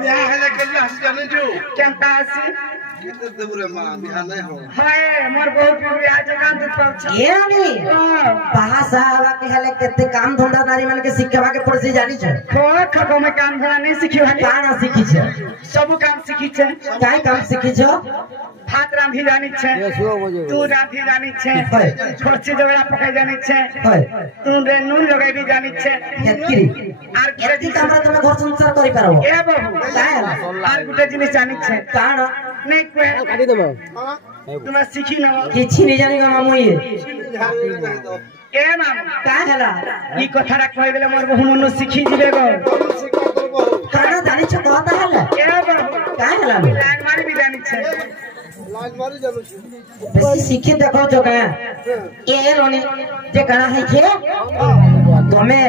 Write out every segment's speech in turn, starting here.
बिहार हेले के लिए हंस जाने जो केनता हसी कितने देबरे मां बिहार नहीं हो हाय मोर बहुत बियाह जगह दूध पाउछ ये नहीं बाहा साहब के हेले केते काम धंधा नारी मन के सिखवा के पड़सी जानी छ खो खगो में काम धंधा नहीं सीखी वाली काना सीखी छ सब काम सीखी छ काय काम सीखी छ भात रांधी जानी छ तू रांधी जानी छ खोची जगड़ा पकाई जानी छ तू रे नून लगाई भी जानी छ यतकिरी आर केती काम तुम घर संसार करि पारो ए बाबू काय आर गुटे जिनिस जानी छ काना नहीं कोई काटी देबो तुम सीखी न किछि नहीं जानी मामू ये ए मामू काय हला ई कथारा कहि देले मोर बहु मनु सीखी दिबे गो काना जानी छ कहता हला ए बाबू काय हला लाग मारी भी जानी छ लाज मारी जानो छी बेसी सीखे देखो जो का ए रोनी जे काना है के तमे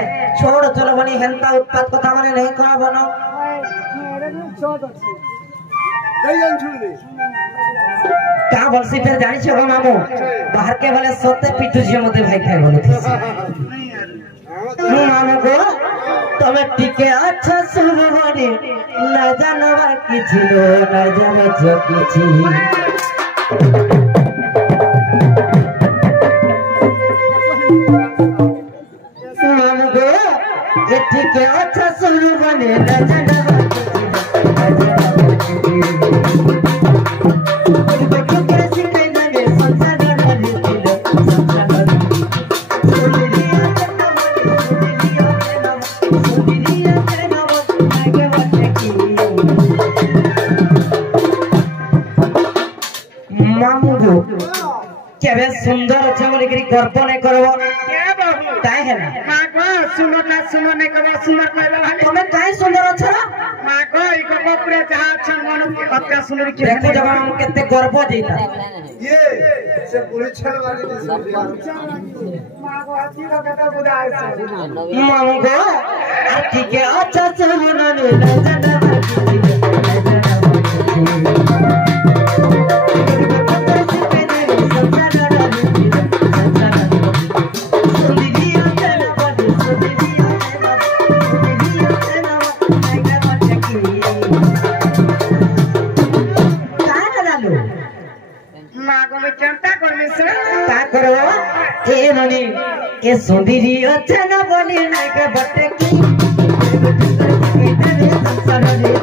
छोड़ चलो बनी हेंता उत्पाद कथा माने नहीं कहा बनो नहीं जान छुनी का बलसी फिर जानी छ मामू बाहर के वाले सोते पिटू जी मते भाई खाए बोले नु मामू को तमे टिके अच्छा सुबहनी ना जानवा किछि नो ना जानो जो किछि मामू को ये टिके अच्छा सुबहनी ना जानवा केबे सुंदर अच्छा बोले कि गर्व नहीं करबो ए बाबू काहे है मां को सुनो नहीं कबो सुनो कहला वाली तमे काहे सुंदर अच्छा मां को ई को पूरे जहां छ मन के कतका सुंदर की देखो जब हम केते गर्व देता ये से पूरी छल वाली मां को अच्छी लगता बुझाए से मामू को ठीक है अच्छा सुनो ने ए सुंदरी अच्छा ना बोली ना के बटे की संसार रे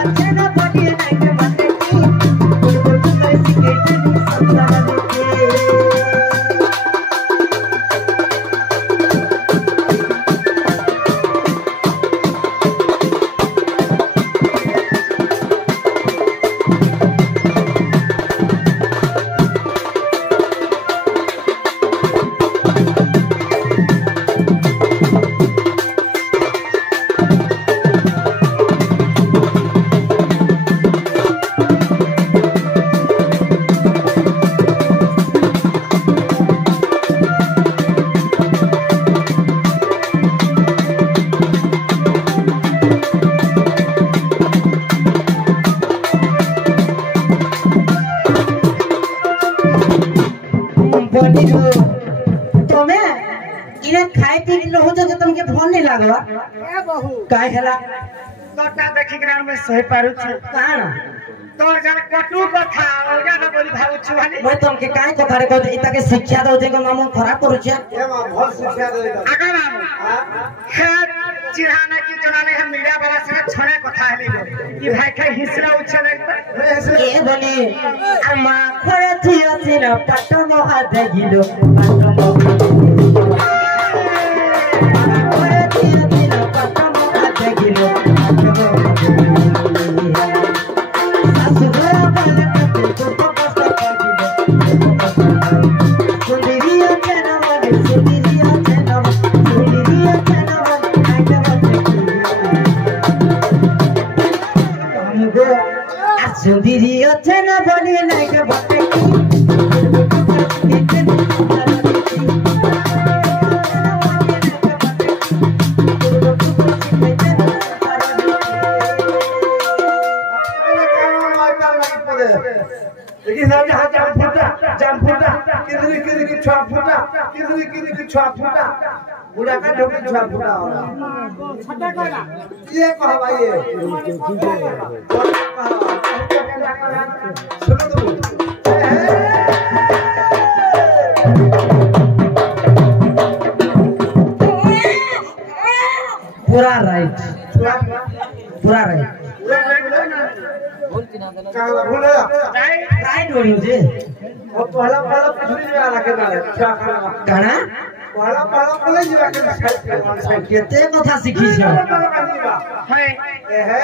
अच्छा ना बोली ना के बटे की संसार तमे इने खाए पी के हो जो तुमके फोन नहीं लागवा ए बहू काय हला तोटा देखि ग्राम में सही पारु छ काना तोर जन कटु कथा ओगा न बोली भाउ छ वाली मैं तुमके काय कथा रे कहते इता के शिक्षा दो जे को मामू खराब करू छ ए मां भल शिक्षा दे आगा मामू है चिराना की जनाने हम मीडिया वाला से छने कथा हेली ई भाई के हिसरा उछने ए बोली अम्मा खरे थियो सिर पट्टो मोहा देगिलो पट्टो मोहा खरे थियो सिर पट्टो मोहा देगिलो सासु घर वाले तो कष्ट देगिलो सुंदरिया चना वाली सुंदरिया चना सुंदरिया चना वाली आगे बढ़े हमको सुंदरिया चना वाली आगे बढ़े लेकिन ना जाम फुटा किदरी की छुआ फुटा किदरी की छुआ फुटा बुढ़ा का ढोके छुआ बुढ़ा हो रहा ये कहा भाई ये सुनो तो पूरा राइट पूरा राइट कहाँ बोला राइट बोलियो जी और पहला पहला पूछने में आला के नाले कहना पहला पहला बोले जी के साइड केते कथा सीखी छ है हे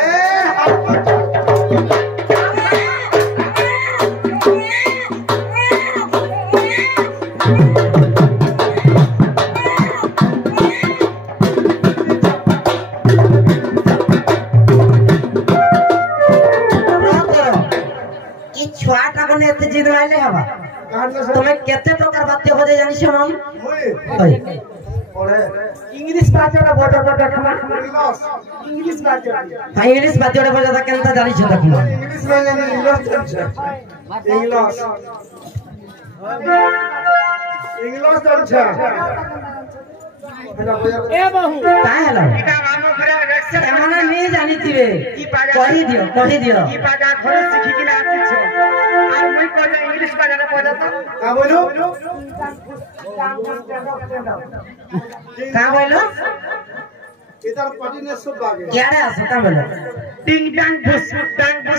छुआटा कोने एते जिद लाइले हवा তুমি কেতে প্রকার বাদ্য বাজে জানিস মাম ओरे इंग्लिश बाजोड़ा बजा इंग्लिश बाजोड़ा ভাই ইংলিশ বাদ্যটা বাজাতা কেনতা জানিস দেখুন इंग्लिश में नहीं इंग्लिश चलছে इंग्लिश इंग्लिश चलছে ए बहू তাই হলো इटा मामो करे रेक्से এমন নেই জানিতিবে কহি দিও ई बाजा घरे सिखी कि ना आछिछ আর মই কইলে इंग्लिश बाजाটা बजाता का बोलो কা বইলো इधर पटी ने सब बागे কেড়ে আছে কা বইলো टिंग टांग बुस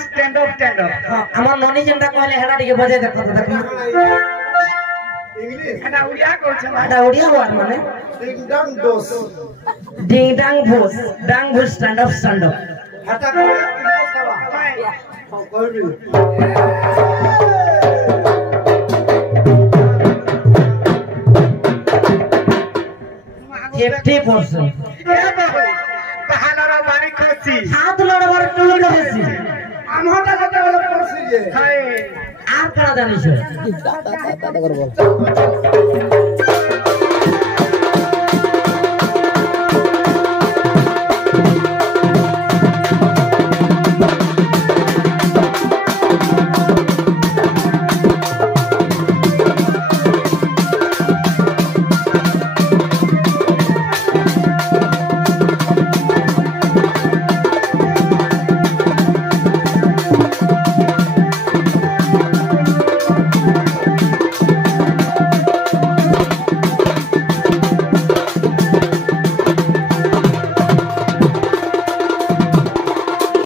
स्टैंड अप আমার ননি যেটা কইলে হেডা দিকে বজাই দেখো তো দেখো इंग्लिश এটা উড়িয়া কইছে এটা ওড়িয়া ওয়ার্ড মানে डिंगडंग दोस ডিং ডাং ভুস স্ট্যান্ড আপ हटा करे इंग्लिश खावा कोई भी 50% এ বাবু পাহাড়ের বাড়ি খাচ্ছি হাত লড়বার টুল করেছি আমহটা কত বলে পড়ছি যে হায় আর কারা জানিস